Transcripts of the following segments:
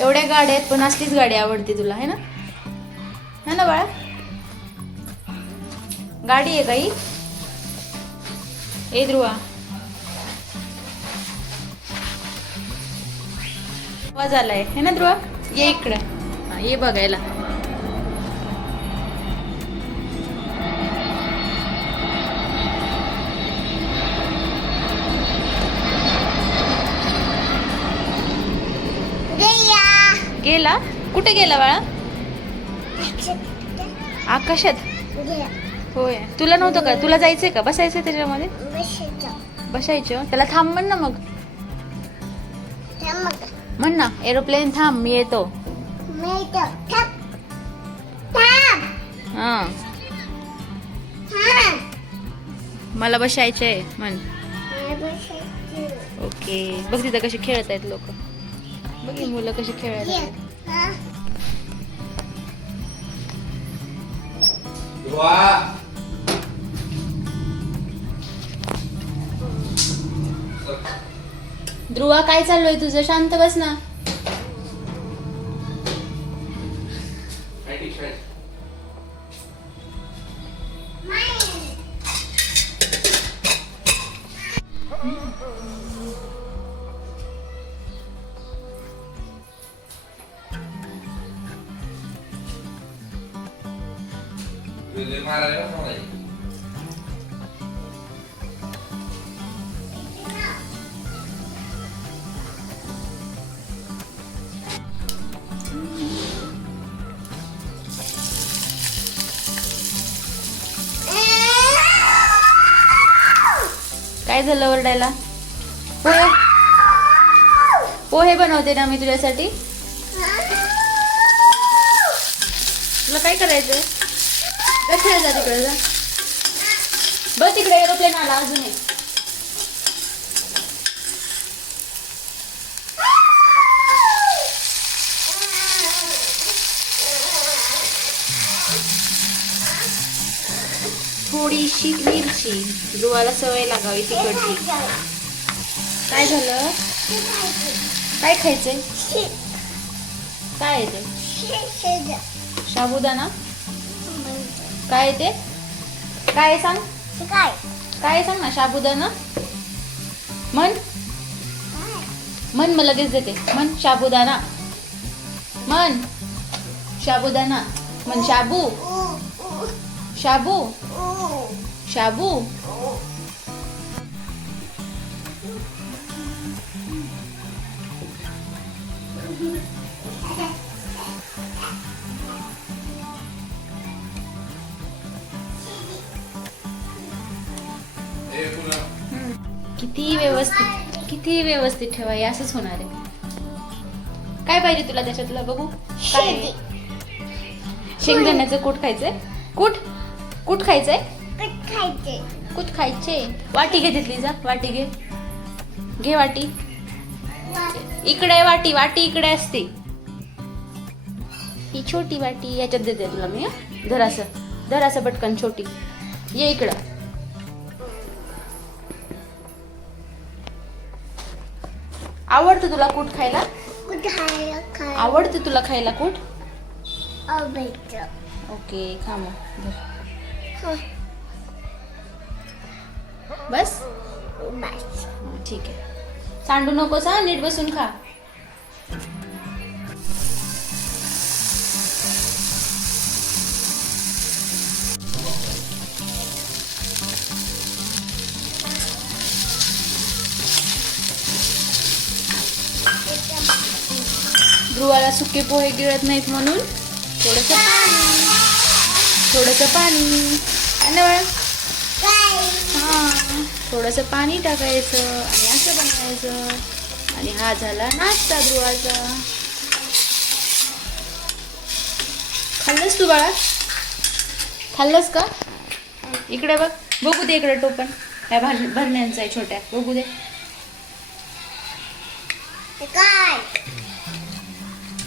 एवढ्या गाड्या आहेत पण असलीच गाडी आवडते तुला, है ना? है ना बाळा? गाडी आहे काही? ए ध्रुवा, आवाज आलाय, है ना ध्रुवा? ये इकडे, ये बघायला. गेला? कुठे गेला बाळा? आकाशात? होय. तुला नव्हतं का? तुला जायचंय का? बसायचंय त्याच्यामध्ये? बसायचं. त्याला थांब म्हण ना मग. म्हण ना, एरोप्लेन थांब, मी येतो. हा, मला बसायचंय म्हण. ओके. बघ तिथं कशी खेळत आहेत लोक. बघ ही मुलं कशी खेळत आहेत. ध्रुवा, काय चाललोय तुझं? शांत बस ना. काय झालं ओरडायला? पोहे, पोहे बनवते ना मी तुझ्यासाठी. तुला काय करायचंय? खेळ जा तिकडे, जा. बस तिकडे एरोप्लेन आला अजून एक. थोडीशी मिरची, ध्रुवाला सवय लागावी तिखटची. काय झालं? काय खायचंय? काय आहे ते? साबुदाणा? काय आहे ते? काय सांग? काय सांग ना? साबुदाणा म्हण. म्हण, मला लगेच देते. म्हण साबुदाणा. म्हण साबुदाणा. म्हण शाबू. शाबू. शाबू. किती व्यवस्थित ठेवा, असंच होणार आहे. काय पाहिजे तुला त्याच्यातलं? बघू. काय? शेंगदाण्याचं कूट खायचंय? कूट कूट खायचंय? कूट खायचे. वाटी घे तिथली, जा वाटी घे. घे वाटी. इकडे वाटी, वाटी इकडे असते. ही छोटी वाटी याच्यात देते तुला मी. धर असं पटकन छोटी. ये इकडं. आवडतं तुला कूट खायला? आवडतं तुला खायला कूट? ओके, खा मग. बस ठीक आहे. सांडू नकोस हा, नीट बसून खा. ध्रुवाला सुके पोहे गिळत नाहीत म्हणून थोडंसं पाणी थोडंसं पाणी टाकायचं आणि असं बनवायचं. आणि हा झाला नाश्ता ध्रुवाचा. खाल्लंस तू बाळा? खाल्लंस का? इकडे बघ, बघू दे इकडे टोपण. ह्या भरण्यांचा आहे छोट्या, बघू दे.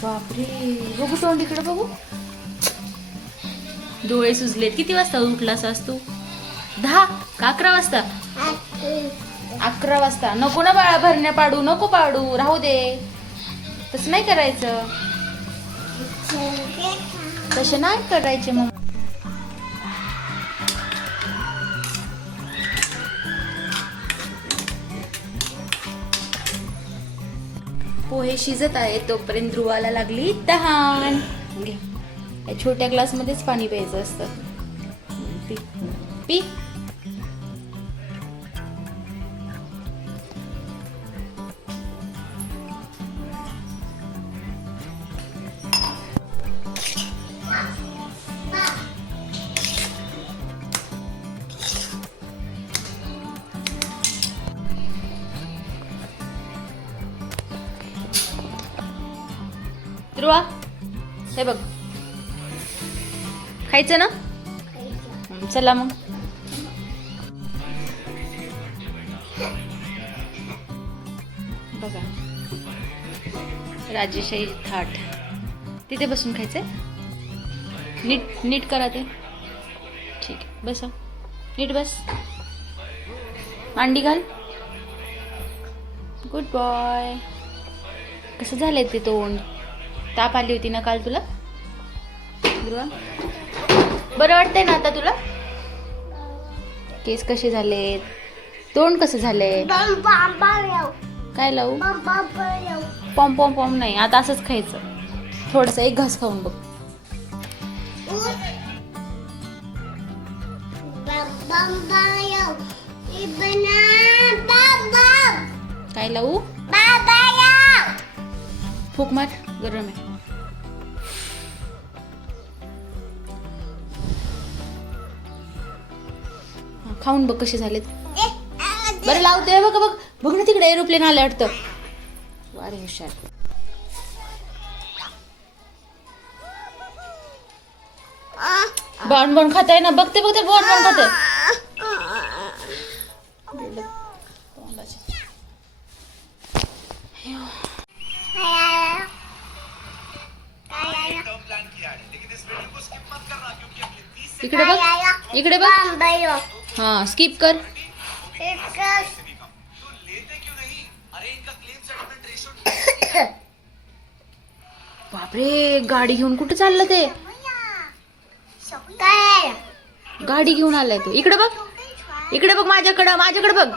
बापरे, बघू तोंड इकडे बघू. डोळे सुजलेत. किती वाजता उठलास आज तू? 10 का 11 वाजता? 11 वाजता. नको ना बाळा, भरण्या पाडू नको, पाडू राहू दे. तसं नाही करायचं, तसं नाही करायचे मग. पोहे शिजत आहे तोपर्यंत ध्रुवाला लागली तहान. घे, या छोट्या ग्लासमध्येच पाणी प्यायचं असतं. P P. ध्रुवा, हे बघ, खायचं ना? चला मग. बघा, राजेशाही थाट. तिथे बसून खायचंय. नीट नीट करा ते. ठीक आहे, बसा. नीट बस. मांडी घाल. Good boy. कसं झालंय ते तोंड? ताप आली होती ना काल तुला? ध्रुवा, बरं वाटतंय ना आता तुला? केस कसे झालेत? तोंड कसं झालंय? काय लावू? पॉम पॉम पॉम नाही, आता असंच खायचं. थोडंसं एक घास खाऊन बघ. काय लावू? फूक मार, गरम आहे. खाऊन बघ कसे झालेत. बरं लावते. बघ बघ बघ ना, तिकडे एरोप्लेन आलं वाटतं. वारे हुशार. बॉन बॉन खाताय ना? बघते बघते बॉन बॉन खाते. इकडे बघ, इकडे बघ. हा, स्किप कर. बापरे, गाडी घेऊन कुठे चाललं ते? गाडी घेऊन आलाय तो. इकडे बघ, इकडे बघ, माझ्याकडं, माझ्याकडे बघ.